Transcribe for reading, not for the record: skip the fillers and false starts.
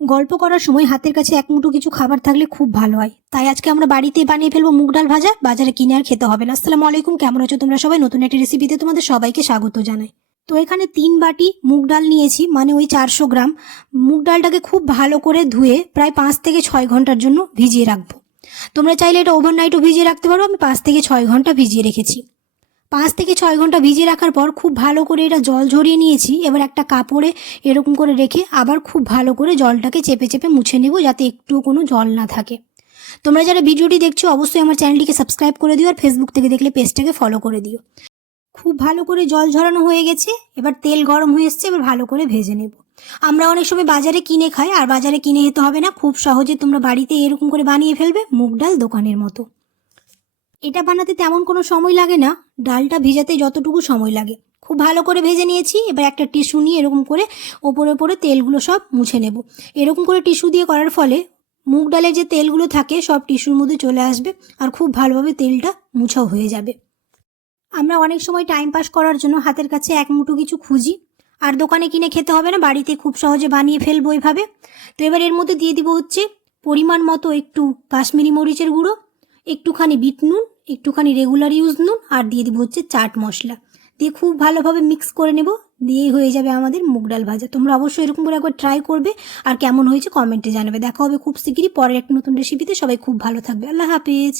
গল্প করার সময় হাতের কাছে এক মুঠো কিছু খাবার থাকলে খুব ভালো হয়। তাই আজকে আমরা বাড়িতে বানিয়ে ফেলবো মুগ ডাল ভাজা। বাজারে কিনে আর খেতে হবে না। আসসালামু আলাইকুম, কেমন আছো তোমরা সবাই? নতুন একটা রেসিপিতে তোমাদের সবাইকে স্বাগত জানাই। তো এখানে 3 বাটি মুগ ডাল নিয়েছি, মানে ওই 400 গ্রাম। মুগ ডালটাকে খুব ভালো করে ধুয়ে প্রায় 5 থেকে 6 ঘন্টার জন্য ভিজিয়ে রাখবো। তোমরা চাইলে এটা ওভারনাইটও ভিজিয়ে রাখতে পারো। আমি 5 থেকে 6 ঘন্টা ভিজিয়ে রেখেছি। 5 থেকে 6 ঘন্টা ভিজিয়ে রাখার পর খুব ভালো করে এটা জল ঝরিয়ে নিয়েছি। এবার একটা কাপড়ে এরকম করে রেখে আবার খুব ভালো করে জলটাকে চেপে চেপে মুছে নেব, যাতে একটুও কোনো জল না থাকে। তোমরা যারা ভিডিওটি দেখছো অবশ্যই আমার চ্যানেলটিকে সাবস্ক্রাইব করে দিও, আর ফেসবুক থেকে দেখলে পেজটাকে ফলো করে দিও। খুব ভালো করে জল ঝরানো হয়ে গেছে। এবার তেল গরম হয়ে এসছে, এবার ভালো করে ভেজে নেব। আমরা অনেক সময় বাজারে কিনে খাই, আর বাজারে কিনে যেতে হবে না। খুব সহজে তোমরা বাড়িতে এরকম করে বানিয়ে ফেলবে মুগ ডাল দোকানের মতো। এটা বানাতে তেমন কোনো সময় লাগে না, ডালটা ভেজাতে যতটুকু সময় লাগে। খুব ভালো করে ভেজে নিয়েছি। এবার একটা টিস্যু নিয়ে এরকম করে ওপরে ওপরে তেলগুলো সব মুছে নেব। এরকম করে টিস্যু দিয়ে করার ফলে মুগ ডালের যে তেলগুলো থাকে সব টিস্যুর মধ্যে চলে আসবে, আর খুব ভালোভাবে তেলটা মুছাও হয়ে যাবে। আমরা অনেক সময় টাইম পাস করার জন্য হাতের কাছে এক মুঠো কিছু খুঁজি, আর দোকানে কিনে খেতে হবে না, বাড়িতে খুব সহজে বানিয়ে ফেলবো এভাবে। তো এবার এর মধ্যে দিয়ে দিব হচ্ছে পরিমাণ মতো একটু কাশ্মীরি মরিচের গুঁড়ো, একটুখানি বিট নুন, একটুখানি রেগুলার ইউজ নুন, আর দিয়ে দিব হচ্ছে চাট মশলা। দিয়ে খুব ভালোভাবে মিক্স করে নেব। দিয়েই হয়ে যাবে আমাদের মুগ ডাল ভাজা। তোমরা অবশ্যই এরকম করে একবার ট্রাই করবে, আর কেমন হয়েছে কমেন্টে জানাবে। দেখা হবে খুব শিগগিরই পরের একটা নতুন রেসিপিতে। সবাই খুব ভালো থাকবে। আল্লাহ হাফেজ।